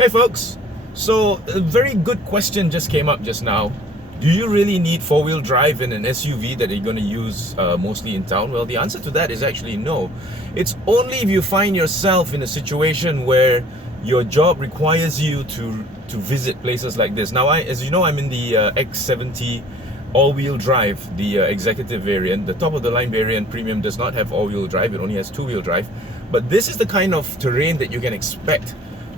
Hey folks, so a very good question just came up just now. Do you really need four-wheel drive in an SUV that you're going to use mostly in town? Well, the answer to that is actually no. It's only if you find yourself in a situation where your job requires you to visit places like this. Now, as you know, I'm in the X70 all-wheel drive, the executive variant. The top-of-the-line variant premium does not have all-wheel drive, it only has two-wheel drive. But this is the kind of terrain that you can expect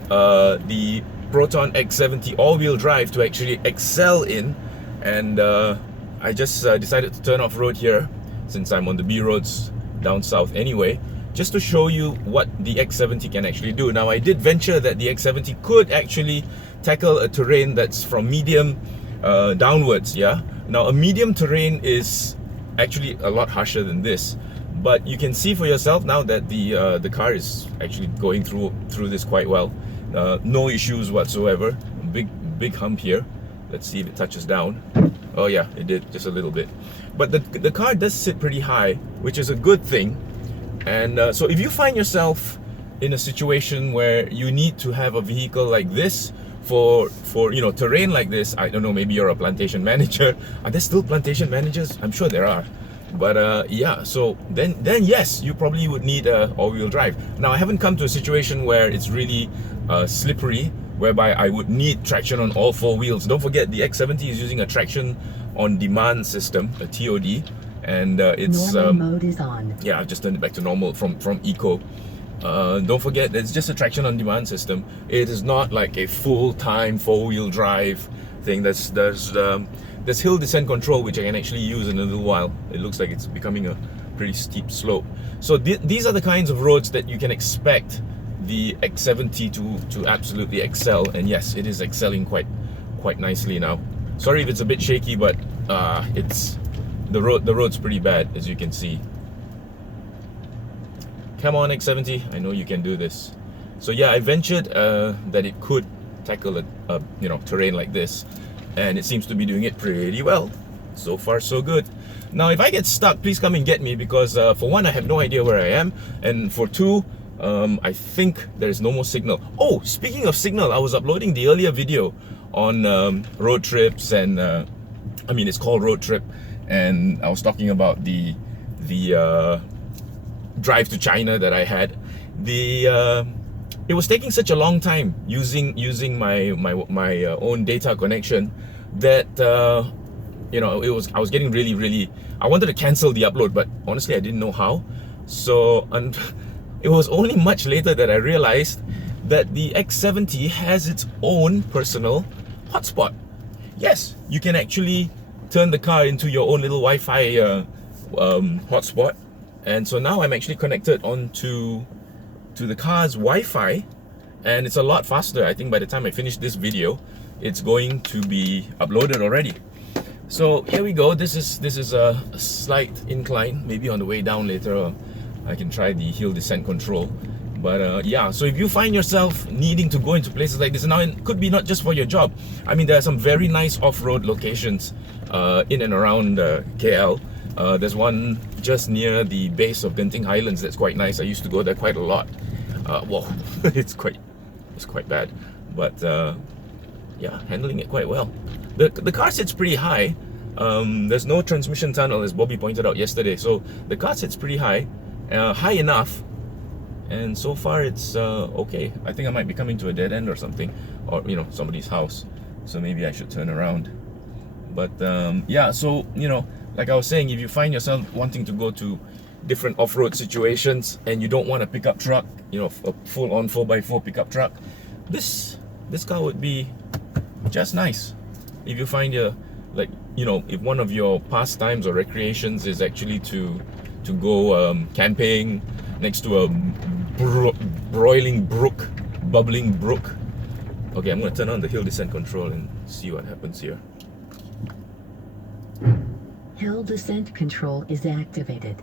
the Proton X70 all-wheel drive to actually excel in. And I just decided to turn off road here since I'm on the B roads down south anyway, just to show you what the X70 can actually do. Now, I did venture that the X70 could actually tackle a terrain that's from medium downwards, yeah? Now, a medium terrain is actually a lot harsher than this, but you can see for yourself now that the car is actually going through this quite well. No issues whatsoever. Big hump here. Let's see if it touches down. Oh yeah, it did, just a little bit. But the car does sit pretty high, which is a good thing. And so if you find yourself in a situation where you need to have a vehicle like this for terrain like this, I don't know, maybe you're a plantation manager. Are there still plantation managers? I'm sure there are. But yeah, so then yes, you probably would need a all-wheel drive. Now, I haven't come to a situation where it's really slippery, whereby I would need traction on all four wheels. Don't forget, the X70 is using a traction on demand system, a TOD, and it's normal mode is on. Yeah, I've just turned it back to normal from eco. Don't forget, it's just a traction on demand system. It is not like a full-time four-wheel drive thing. There's hill descent control, which I can actually use in a little while. It looks like it's becoming a pretty steep slope. So these are the kinds of roads that you can expect the X70 to absolutely excel. And yes, it is excelling quite nicely now. Sorry if it's a bit shaky, but it's the road's pretty bad, as you can see. Come on, X70, I know you can do this. So yeah, I ventured that it could tackle a terrain like this, and it seems to be doing it pretty well. So far, so good. Now, if I get stuck, please come and get me, because for one, I have no idea where I am, and for two, I think there is no more signal. Oh, speaking of signal, I was uploading the earlier video on road trips, and I mean, it's called Road Trip, and I was talking about the drive to China that I had. It was taking such a long time using my own data connection that I was getting really, I wanted to cancel the upload, but honestly I didn't know how. So it was only much later that I realized that the X70 has its own personal hotspot. Yes, you can actually turn the car into your own little Wi-Fi hotspot. And so now I'm actually connected onto the car's Wi-Fi, and it's a lot faster. I think by the time I finish this video, it's going to be uploaded already. So here we go. This is a slight incline. Maybe on the way down later, I can try the hill descent control. But yeah, so if you find yourself needing to go into places like this, now it could be not just for your job. I mean, there are some very nice off-road locations in and around KL. There's one just near the base of Genting Highlands that's quite nice. I used to go there quite a lot. Whoa, it's quite bad, but yeah, handling it quite well. The car sits pretty high. There's no transmission tunnel, as Bobby pointed out yesterday, so the car sits pretty high, high enough, and so far it's okay. I think I might be coming to a dead end or something, or somebody's house, so maybe I should turn around. But yeah, so like I was saying, if you find yourself wanting to go to different off-road situations and you don't want a pickup truck, a full-on 4x4 pickup truck, this car would be just nice. If you find if one of your pastimes or recreations is actually to go camping next to a bubbling brook. Okay, I'm going to turn on the hill descent control and see what happens here. Hill descent control is activated.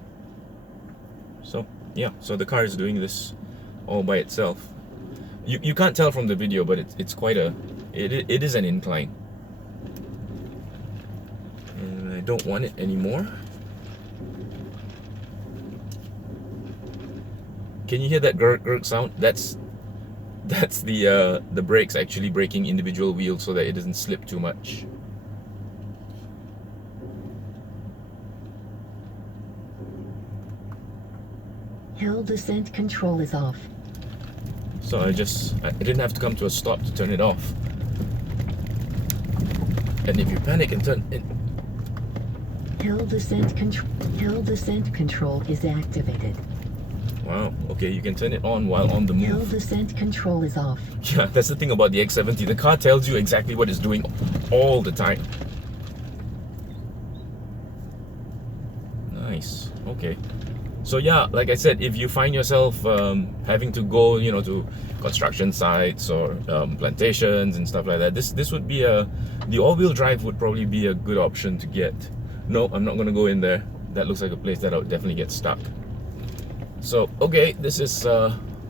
So yeah, so the car is doing this all by itself. You can't tell from the video, but it's quite it is an incline, and I don't want it anymore. Can you hear that gurk sound? That's That's the brakes actually braking individual wheels so that it doesn't slip too much. Hill descent control is off. So I didn't have to come to a stop to turn it off. And if you panic and turn it, Hill descent control is activated. wow, okay, you can turn it on while on the Hill move. descent control is off. Yeah, that's the thing about the X70. The car tells you exactly what it's doing all the time. Nice, okay. So yeah, like I said, if you find yourself having to go, you know, to construction sites or plantations and stuff like that, this would be the all-wheel drive would probably be a good option to get. No, I'm not gonna go in there. That looks like a place that I would definitely get stuck. So, okay, this is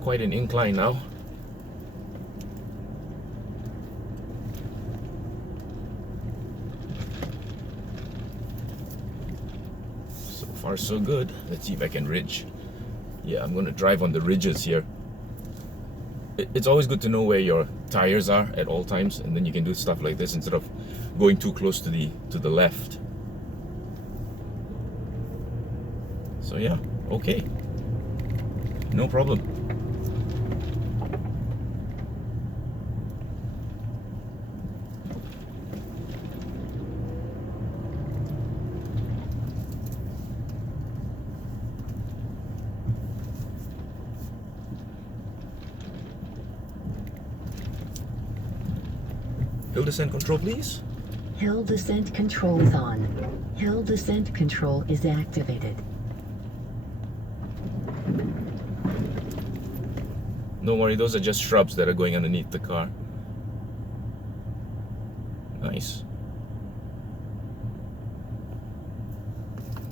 quite an incline now. So far, so good. Let's see if I can ridge. Yeah, I'm gonna drive on the ridges here. It's always good to know where your tires are at all times, and then you can do stuff like this instead of going too close to the left. So yeah, okay, no problem. Hill descent control, please. Hill descent control is on. Hill descent control is activated. Don't worry, those are just shrubs that are going underneath the car. Nice.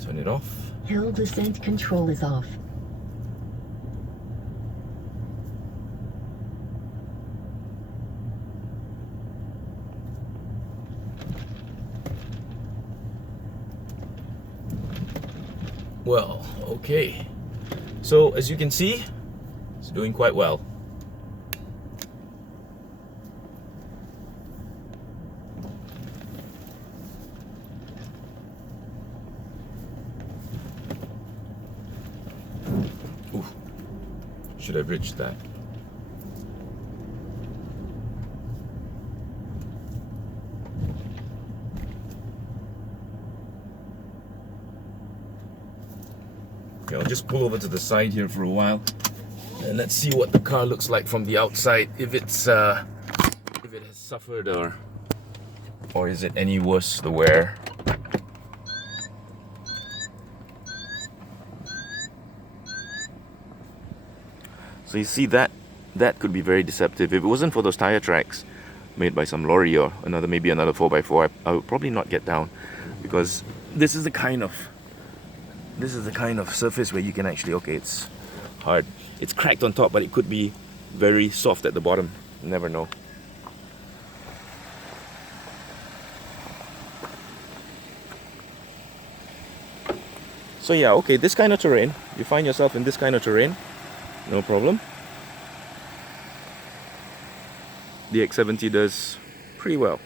Turn it off. Hill descent control is off. Well, okay. So as you can see, it's doing quite well. Ooh, should have reached that. Okay, I'll just pull over to the side here for a while, and let's see what the car looks like from the outside. If it has suffered or is it any worse the wear? So you see that could be very deceptive. If it wasn't for those tire tracks made by some lorry or maybe another 4x4, I would probably not get down, because this is the kind of surface where you can actually, okay, it's hard. It's cracked on top, but it could be very soft at the bottom. You never know. So yeah, okay, this kind of terrain, you find yourself in this kind of terrain, no problem. The X70 does pretty well.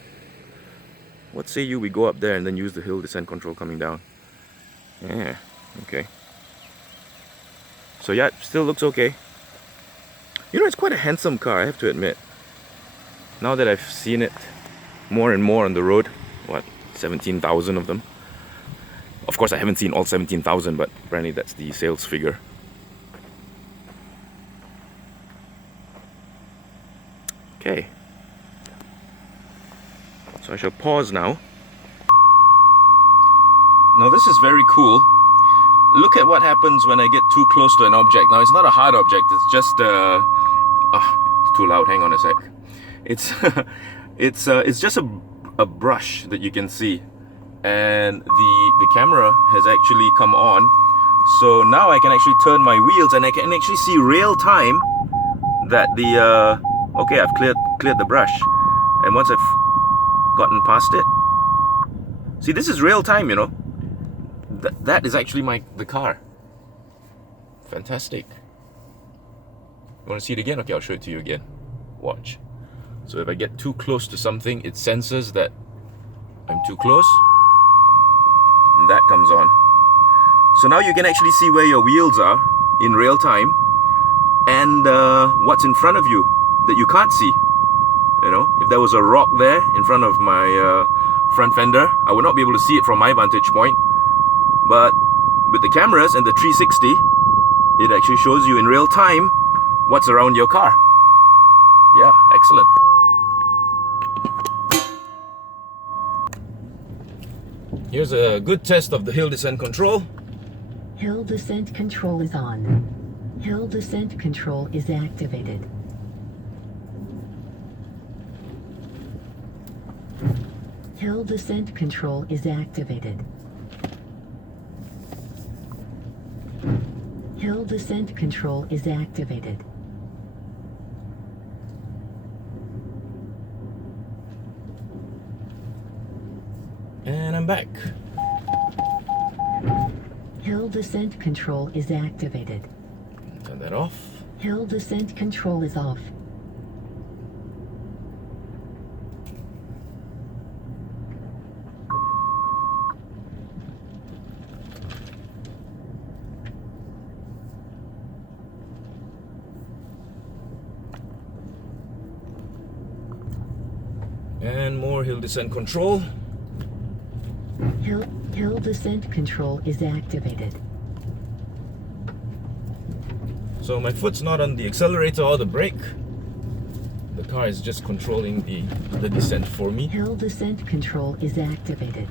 What say we go up there and then use the hill descent control coming down? Yeah, okay. So yeah, it still looks okay. You know, it's quite a handsome car, I have to admit. Now that I've seen it more and more on the road, what, 17,000 of them? Of course, I haven't seen all 17,000, but apparently that's the sales figure. Okay. So I shall pause now. Now this is very cool. Look at what happens when I get too close to an object. Now it's not a hard object, it's just it's too loud, hang on a sec. It's just a brush that you can see, and the camera has actually come on, so now I can actually turn my wheels and I can actually see real time that okay, I've cleared the brush, and once I've gotten past it, see, this is real time, you know. That is actually the car. Fantastic. You want to see it again? Okay, I'll show it to you again. Watch. So if I get too close to something, it senses that I'm too close, and that comes on. So now you can actually see where your wheels are in real time, and what's in front of you that you can't see. You know, if there was a rock there in front of my front fender, I would not be able to see it from my vantage point. But with the cameras and the 360, it actually shows you in real time what's around your car. Yeah, excellent. Here's a good test of the hill descent control. Hill descent control is on. Hill descent control is activated. Hill descent control is activated. Hill descent control is activated. And I'm back. Hill descent control is activated. Turn that off. Hill descent control is off. And more hill descent control. Hill descent control is activated. So my foot's not on the accelerator or the brake. The car is just controlling the descent for me. Hill descent control is activated.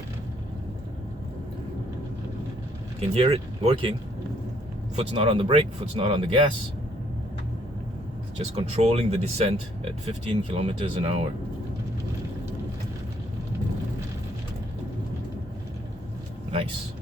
You can hear it working. Foot's not on the brake, foot's not on the gas. It's just controlling the descent at 15 kilometers an hour. Nice.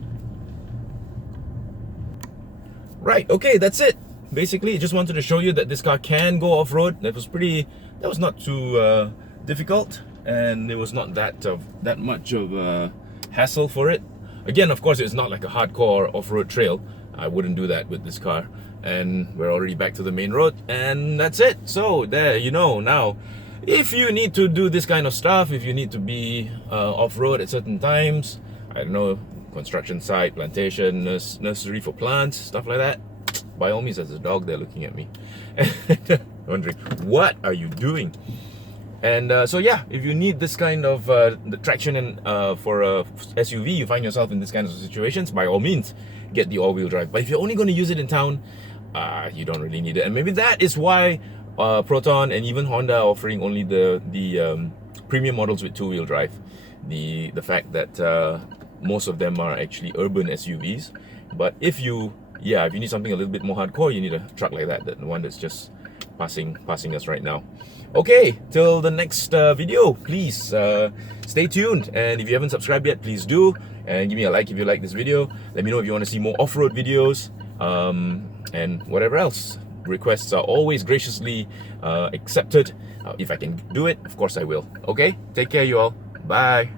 Right, okay, that's it. Basically, I just wanted to show you that this car can go off-road. That was not too difficult, and it was not that much of a hassle for it. Again, of course, it's not like a hardcore off-road trail. I wouldn't do that with this car. And we're already back to the main road, and that's it. So there, you know now. If you need to do this kind of stuff, if you need to be off-road at certain times, I don't know, construction site, plantation, nursery for plants, stuff like that, by all means. There's a dog there looking at me wondering, what are you doing? And so yeah, if you need this kind of the traction and for a SUV, you find yourself in this kind of situations, by all means get the all-wheel drive. But if you're only going to use it in town, you don't really need it. And maybe that is why Proton and even Honda are offering only the premium models with two-wheel drive. The fact that most of them are actually urban SUVs. But if you need something a little bit more hardcore, you need a truck like that, the one that's just passing us right now. Okay, till the next video, please stay tuned, and if you haven't subscribed yet, please do, and give me a like if you like this video. Let me know if you want to see more off-road videos, and whatever else. Requests are always graciously accepted. If I can do it, of course I will. Okay, take care you all. Bye.